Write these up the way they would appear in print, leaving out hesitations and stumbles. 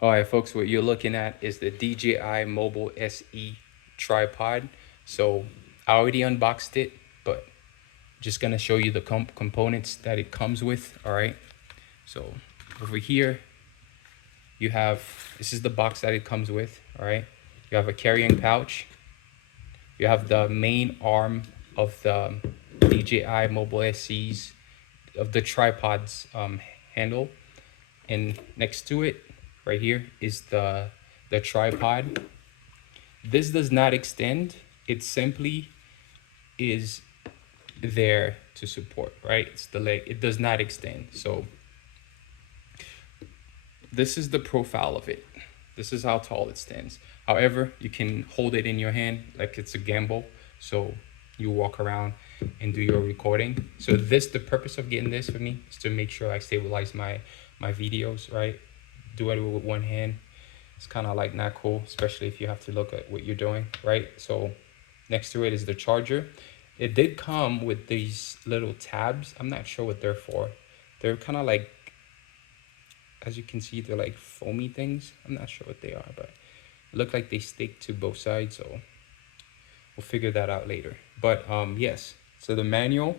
All right, folks, what you're looking at is the DJI Mobile SE tripod. So I already unboxed it, but just gonna show you the components that it comes with. All right, so over here you have, this is the box that it comes with. All right, you have a carrying pouch, you have the main arm of the DJI Mobile SE's, of the tripod's handle, and next to it right here is the tripod. This does not extend, it simply is there to support, right? It's the leg, it does not extend. So this is the profile of it. This is how tall it stands. However, you can hold it in your hand like it's a gimbal, so you walk around and do your recording. So this, the purpose of getting this for me is to make sure I stabilize my videos, right? Do it with one hand. It's kind of like not cool, especially if you have to look at what you're doing, right? So next to it is the charger. It did come with these little tabs. I'm not sure what they're for. They're kind of like, as you can see, they're like foamy things. I'm not sure what they are, but it look like they stick to both sides, so we'll figure that out later. But yes, so the manual,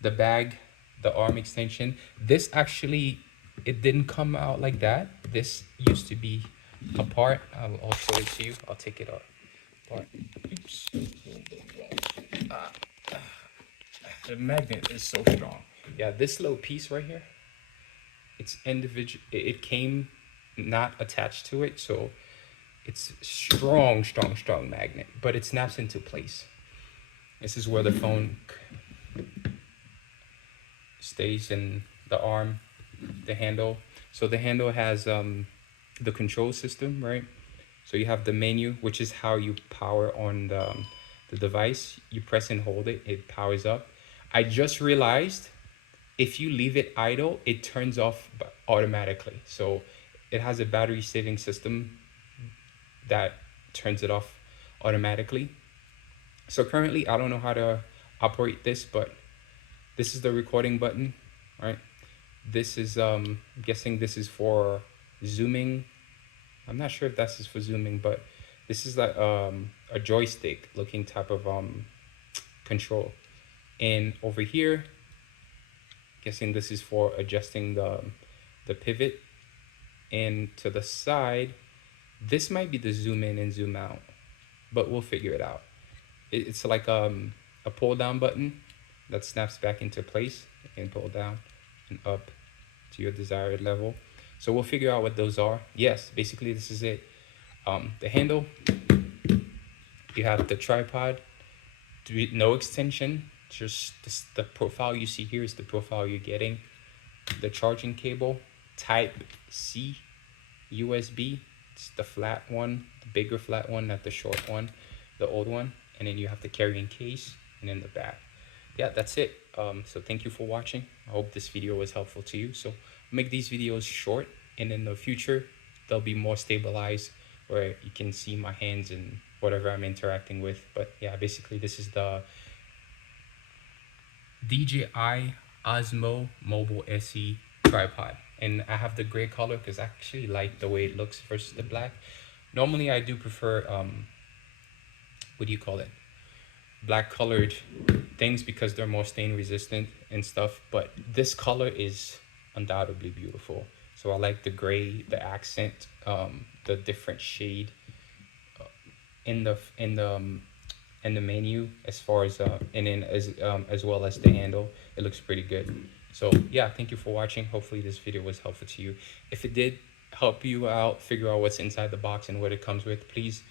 the bag, the arm extension, this actually, it didn't come out like that. This used to be apart. I'll show it to you. I'll take it apart. Oops. The magnet is so strong. Yeah, this little piece right here, it's individual. It came not attached to it, so it's strong magnet, but it snaps into place. This is where the phone stays in the arm, the handle. So the handle has the control system, right? So you have the menu, which is how you power on the device. You press and hold it, it powers up. I just realized if you leave it idle, it turns off automatically. So it has a battery saving system that turns it off automatically. So currently I don't know how to operate this, but this is the recording button, right? This is I'm guessing this is for zooming. I'm not sure if this is for zooming, but this is like a joystick looking type of control. And over here, guessing this is for adjusting the pivot. And to the side, this might be the zoom in and zoom out, but we'll figure it out. It's like a pull down button that snaps back into place. You can pull down and up to your desired level. So we'll figure out what those are. Yes, basically this is it. The handle, you have the tripod, no extension, just this, the profile you see here is the profile you're getting. The charging cable, type C USB, it's the flat one, the bigger flat one, not the short one, the old one. And then you have the carrying case, and then the back. Yeah, that's it. So thank you for watching. I hope this video was helpful to you. So make these videos short, and in the future they'll be more stabilized where you can see my hands and whatever I'm interacting with. But yeah, basically this is the DJI Osmo Mobile SE tripod, and I have the gray color because I actually like the way it looks versus the black. Normally I do prefer what do you call it, black colored things because they're more stain resistant and stuff, but this color is undoubtedly beautiful. So I like the gray, the accent, the different shade in the menu, as far as and then as well as the handle. It looks pretty good. So yeah, thank you for watching. Hopefully this video was helpful to you. If it did help you out figure out what's inside the box and what it comes with, please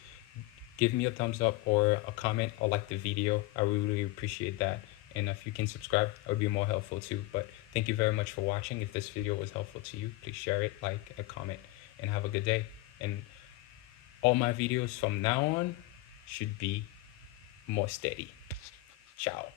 give me a thumbs up or a comment or like the video. I really appreciate that. And if you can subscribe, that would be more helpful too. But thank you very much for watching. If this video was helpful to you, please share it, like, a comment, and have a good day. And all my videos from now on should be more steady. Ciao.